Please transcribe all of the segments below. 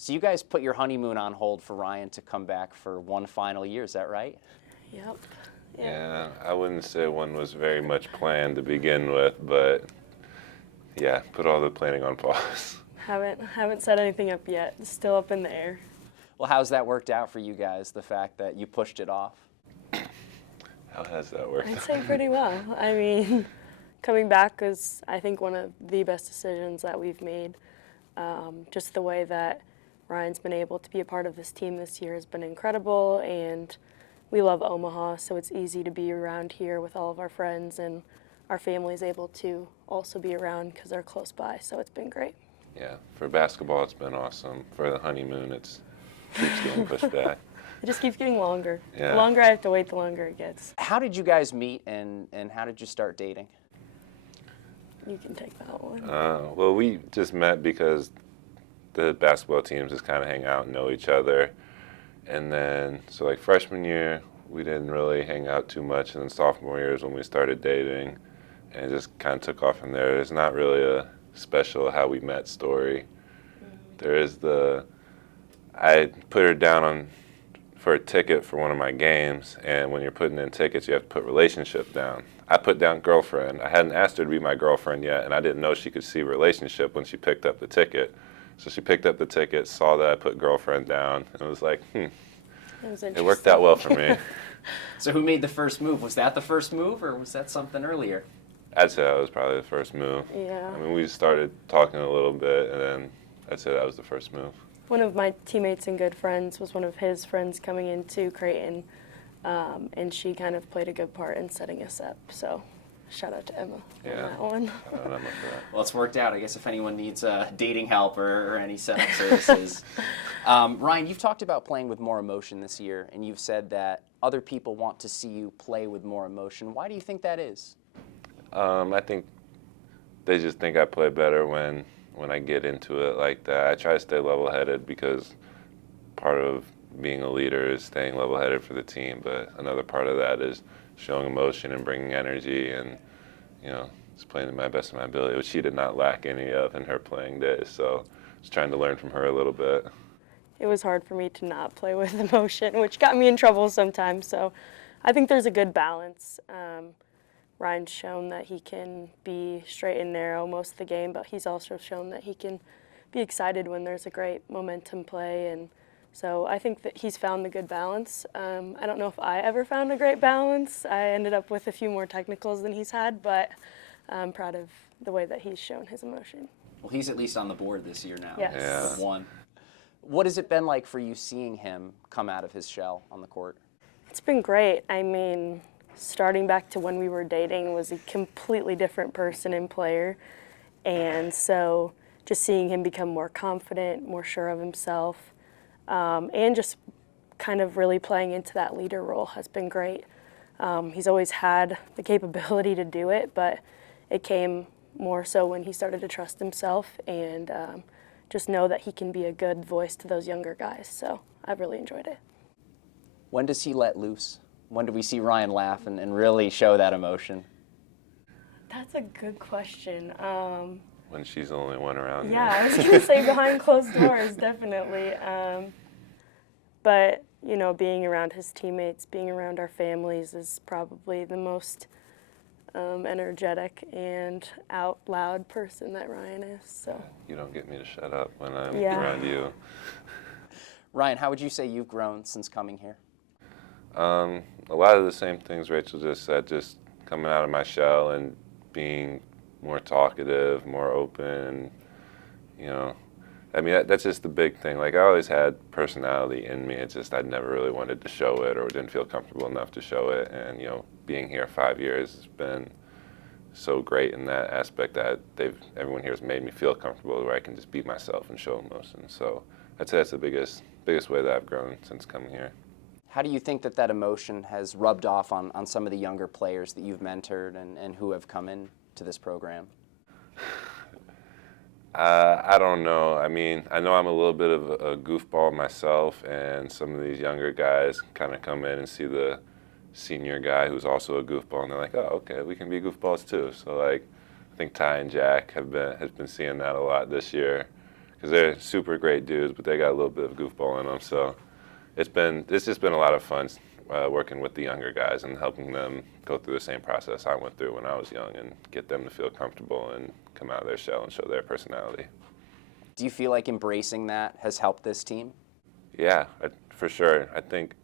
So you guys put your honeymoon on hold for Ryan to come back for one final year, is that right? Yep. Yeah, I wouldn't say one was very much planned to begin with, but yeah, put all the planning on pause. Haven't set anything up yet. It's still up in the air. Well, how's that worked out for you guys, the fact that you pushed it off? How has that worked? I'd say pretty well. I mean, coming back was, I think, one of the best decisions that we've made. Just the way that Ryan's been able to be a part of this team this year has been incredible, and we love Omaha, so it's easy to be around here with all of our friends, and our family's able to also be around because they're close by, so it's been great. Yeah, for basketball, it's been awesome. For the honeymoon, it keeps getting pushed back. It just keeps getting longer. Yeah. The longer I have to wait, the longer it gets. How did you guys meet, and how did you start dating? You can take that one. Well, we just met because the basketball teams just kind of hang out and know each other. And then, so like freshman year, we didn't really hang out too much. And then sophomore year is when we started dating. And it just kind of took off from there. There's not really a special how we met story. There is I put her down for a ticket for one of my games. And when you're putting in tickets, you have to put relationship down. I put down girlfriend. I hadn't asked her to be my girlfriend yet, and I didn't know she could see relationship when she picked up the ticket. So she picked up the ticket, saw that I put girlfriend down, and was like, it worked out well for me. So who made the first move? Was that the first move, or was that something earlier? I'd say that was probably the first move. Yeah. I mean, we started talking a little bit, and then I'd say that was the first move. One of my teammates and good friends was one of his friends coming into Creighton, and she kind of played a good part in setting us up. So shout out to Emma on that one. I don't know much for that. Well, it's worked out. I guess if anyone needs dating help or any setup services. Ryan, you've talked about playing with more emotion this year, and you've said that other people want to see you play with more emotion. Why do you think that is? I think they just think I play better when I get into it like that. I try to stay level-headed because part of being a leader is staying level-headed for the team, but another part of that is showing emotion and bringing energy and, just playing to my best of my ability, which she did not lack any of in her playing days. So just trying to learn from her a little bit. It was hard for me to not play with emotion, which got me in trouble sometimes. So I think there's a good balance. Ryan's shown that he can be straight and narrow most of the game, but he's also shown that he can be excited when there's a great momentum play. And so I think that he's found the good balance. I don't know if I ever found a great balance. I ended up with a few more technicals than he's had, but I'm proud of the way that he's shown his emotion. Well, he's at least on the board this year now. Yes. Yeah. One. What has it been like for you seeing him come out of his shell on the court? It's been great. I mean, starting back to when we were dating was a completely different person and player. And so just seeing him become more confident, more sure of himself, and just kind of really playing into that leader role has been great. He's always had the capability to do it, but it came more so when he started to trust himself and just know that he can be a good voice to those younger guys. So I've really enjoyed it. When does he let loose? When do we see Ryan laugh and really show that emotion? That's a good question. When she's the only one around. Yeah, I was going to say behind closed doors, definitely. But, being around his teammates, being around our families is probably the most energetic and out loud person that Ryan is. So You don't get me to shut up when I'm Yeah. around you. Ryan, how would you say you've grown since coming here? A lot of the same things Rachel just said, just coming out of my shell and being more talkative, more open, I mean, that's just the big thing. Like, I always had personality in me. It's just I never really wanted to show it or didn't feel comfortable enough to show it. And, being here 5 years has been so great in that aspect that everyone here has made me feel comfortable where I can just be myself and show emotion. So I'd say that's the biggest way that I've grown since coming here. How do you think that emotion has rubbed off on some of the younger players that you've mentored and who have come in to this program? I don't know. I mean, I know I'm a little bit of a goofball myself, and some of these younger guys kind of come in and see the senior guy who's also a goofball, and they're like, oh, okay, we can be goofballs too. So, like, I think Ty and Jack has been seeing that a lot this year, because they're super great dudes, but they got a little bit of goofball in them. So it's just been a lot of fun working with the younger guys and helping them go through the same process I went through when I was young and get them to feel comfortable and come out of their shell and show their personality. Do you feel like embracing that has helped this team? Yeah, for sure. I think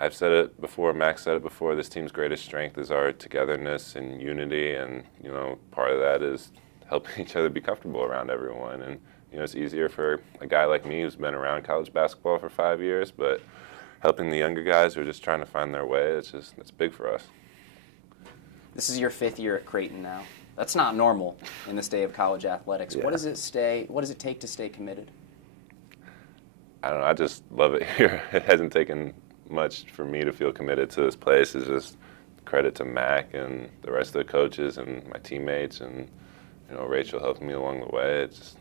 I've said it before, Max said it before, this team's greatest strength is our togetherness and unity, and, you know, part of that is helping each other be comfortable around everyone. And, you know, it's easier for a guy like me who's been around college basketball for 5 years, but helping the younger guys who are just trying to find their way, it's big for us. This is your 5th year at Creighton now. That's not normal in this day of college athletics. Yeah. What does it take to stay committed? I don't know, I just love it here. It hasn't taken much for me to feel committed to this place. It's just credit to Mac and the rest of the coaches and my teammates, and, you know, Rachel helped me along the way. It's just,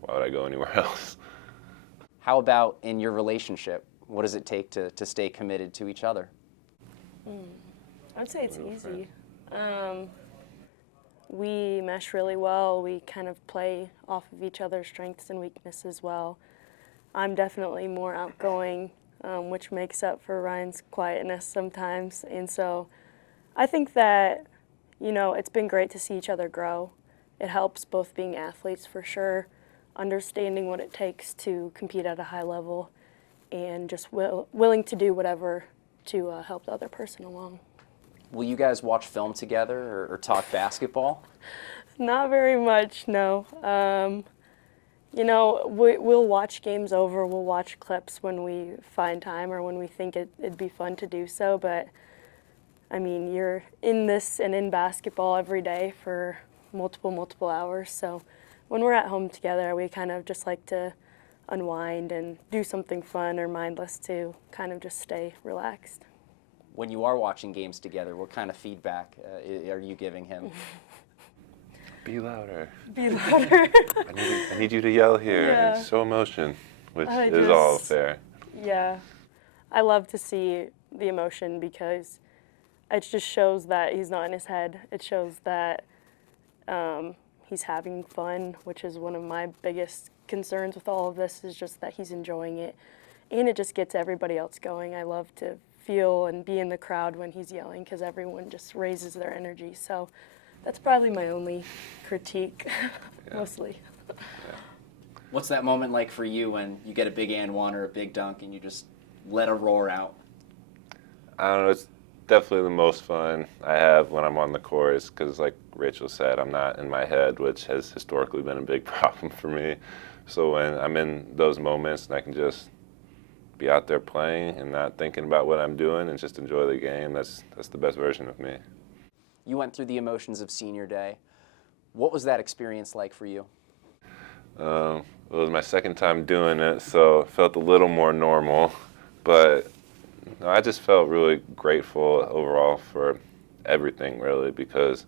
why would I go anywhere else? How about in your relationship? What does it take to stay committed to each other? I'd say it's easy. We mesh really well. We kind of play off of each other's strengths and weaknesses well. I'm definitely more outgoing, which makes up for Ryan's quietness sometimes. And so I think that, you know, it's been great to see each other grow. It helps both being athletes for sure, understanding what it takes to compete at a high level, and just willing to do whatever to help the other person along. Will you guys watch film together or talk basketball? Not very much, no. You know, we'll watch games over, we'll watch clips when we find time or when we think it'd be fun to do so, but I mean, you're in this and in basketball every day for multiple hours, so when we're at home together, we kind of just like to unwind and do something fun or mindless to kind of just stay relaxed. When you are watching games together, what kind of feedback are you giving him? Be louder. Be louder. I need you to yell here Yeah. and show emotion, which I is all just- fair. Yeah, I love to see the emotion because it just shows that he's not in his head. It shows that he's having fun, which is one of my biggest concerns with all of this, is just that he's enjoying it. And it just gets everybody else going. I love to feel and be in the crowd when he's yelling because everyone just raises their energy. So that's probably my only critique, mostly. What's that moment like for you when you get a big and one or a big dunk and you just let a roar out? I don't know, it's definitely the most fun I have when I'm on the court, because like Rachel said, I'm not in my head, which has historically been a big problem for me. So when I'm in those moments and I can just be out there playing and not thinking about what I'm doing and just enjoy the game, that's the best version of me. You went through the emotions of senior day. What was that experience like for you? It was my second time doing it, so it felt a little more normal, but no, I just felt really grateful overall for everything, really, because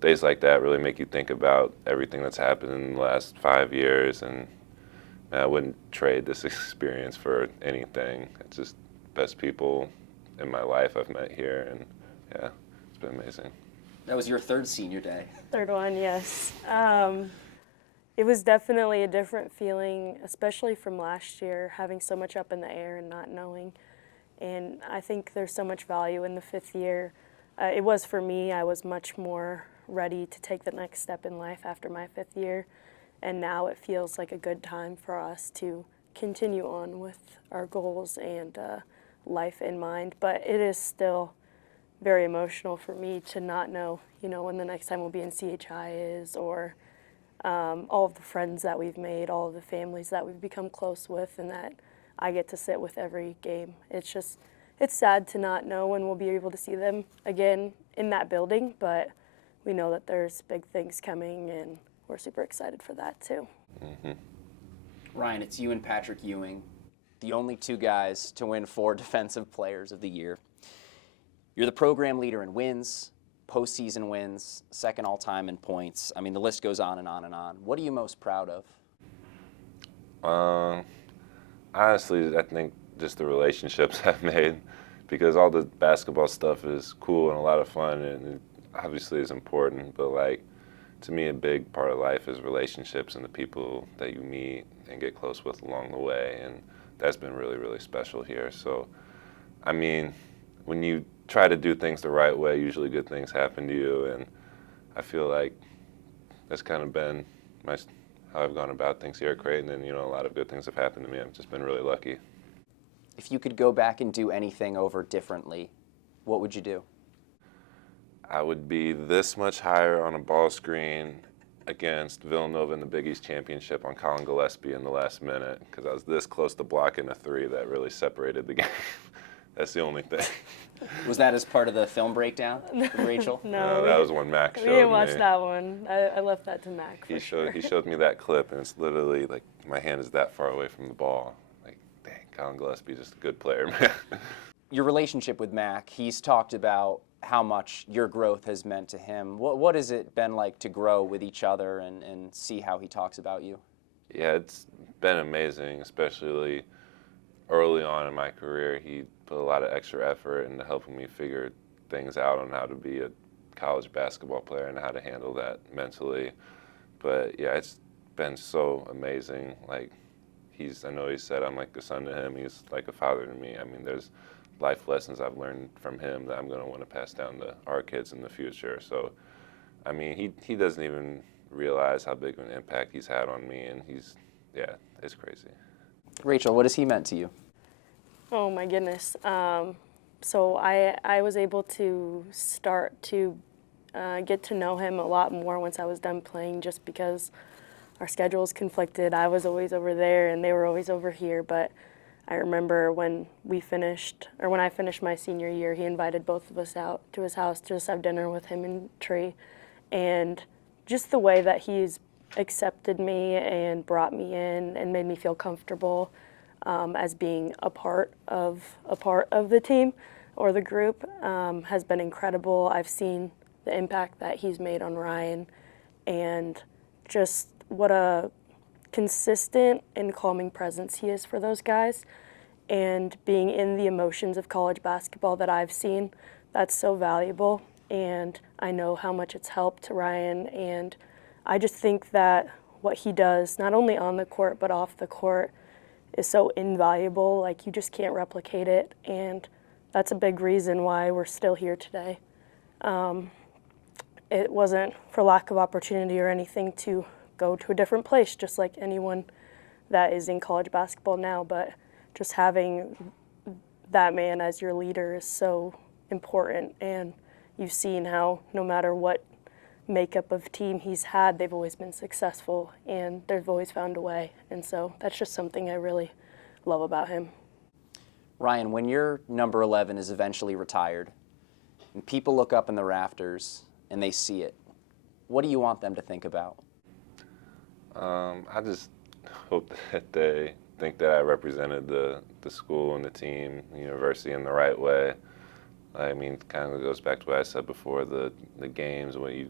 days like that really make you think about everything that's happened in the last 5 years, and man, I wouldn't trade this experience for anything. It's just best people in my life I've met here, and yeah, it's been amazing. That was your 3rd senior day. Third one, yes. It was definitely a different feeling, especially from last year, having so much up in the air and not knowing. And I think there's so much value in the 5th year. It was for me. I was much more ready to take the next step in life after my 5th year. And now it feels like a good time for us to continue on with our goals and life in mind. But it is still very emotional for me to not know, you know, when the next time we'll be in CHI is, or all of the friends that we've made, all of the families that we've become close with, and that I get to sit with every game. It's just, it's sad to not know when we'll be able to see them again in that building, but we know that there's big things coming, and we're super excited for that too. Mm-hmm. Ryan, it's you and Patrick Ewing, the only 2 guys to win 4 Defensive Players of the Year. You're the program leader in wins, postseason wins, 2nd all-time in points. I mean, the list goes on and on and on. What are you most proud of? Honestly, I think just the relationships I've made, because all the basketball stuff is cool and a lot of fun, and it obviously is important, but like to me, a big part of life is relationships and the people that you meet and get close with along the way, and that's been really, really special here. So, I mean, when you try to do things the right way, usually good things happen to you, and I feel like that's kind of been how I've gone about things here at Creighton, and a lot of good things have happened to me. I've just been really lucky. If you could go back and do anything over differently, what would you do? I would be this much higher on a ball screen against Villanova in the Big East Championship on Colin Gillespie in the last minute, because I was this close to blocking a three that really separated the game. That's the only thing. Was that as part of the film breakdown with Rachel? No, that was one Mac showed We didn't watch me. that one. I left that to Mac. He showed me that clip, and it's literally like my hand is that far away from the ball. Like, dang, Colin Gillespie's just a good player, man. Your relationship with Mac, he's talked about how much your growth has meant to him. What has it been like to grow with each other and see how he talks about you? Yeah, it's been amazing, especially early on in my career. He put a lot of extra effort into helping me figure things out on how to be a college basketball player and how to handle that mentally. But yeah, it's been so amazing. Like, I know he said I'm like a son to him. He's like a father to me. I mean, there's life lessons I've learned from him that I'm going to want to pass down to our kids in the future. So, I mean, he doesn't even realize how big of an impact he's had on me, and it's crazy. Rachel, what has he meant to you? Oh my goodness. So I was able to start to get to know him a lot more once I was done playing, just because our schedules conflicted. I was always over there and they were always over here. But I remember when I finished my senior year, he invited both of us out to his house to just have dinner with him and Tree. And just the way that he's accepted me and brought me in and made me feel comfortable as being a part of the team or the group has been incredible. I've seen the impact that he's made on Ryan, and just what a consistent and calming presence he is for those guys. And being in the emotions of college basketball that I've seen, that's so valuable. And I know how much it's helped Ryan, and I just think that what he does, not only on the court but off the court, is so invaluable. Like, you just can't replicate it, and that's a big reason why we're still here today. It wasn't for lack of opportunity or anything to go to a different place, just like anyone that is in college basketball now, but just having that man as your leader is so important. And you've seen how no matter what makeup of team he's had, they've always been successful, and they've always found a way. And so that's just something I really love about him. Ryan, when your number 11 is eventually retired and people look up in the rafters and they see it, what do you want them to think about? I just hope that they think that I represented the school and the team, the university in the right way. I mean, it kind of goes back to what I said before, the games, what you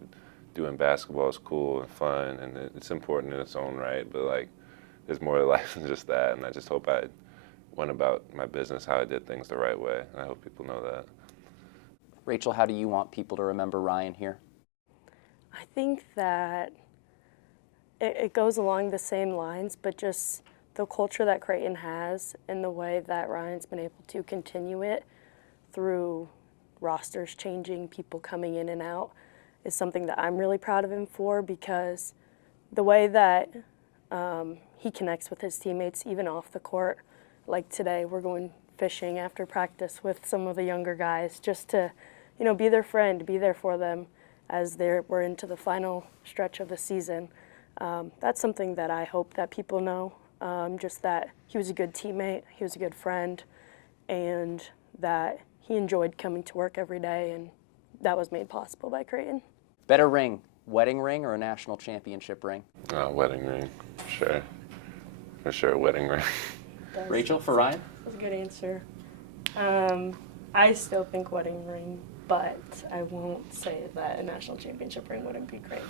do in basketball is cool and fun, and it's important in its own right, but like, there's more to life than just that, and I just hope I went about my business how I did things the right way, and I hope people know that. Rachel, how do you want people to remember Ryan here? I think that it goes along the same lines, but just the culture that Creighton has and the way that Ryan's been able to continue it through rosters changing, people coming in and out, is something that I'm really proud of him for, because the way that he connects with his teammates, even off the court, like today we're going fishing after practice with some of the younger guys just to, be their friend, be there for them as we're into the final stretch of the season. That's something that I hope that people know, just that he was a good teammate, he was a good friend, and that he enjoyed coming to work every day, and that was made possible by Creighton. Better ring, wedding ring or a national championship ring? Wedding ring, sure. For sure, wedding ring. Rachel, for Ryan? That's a good answer. I still think wedding ring, but I won't say that a national championship ring wouldn't be great.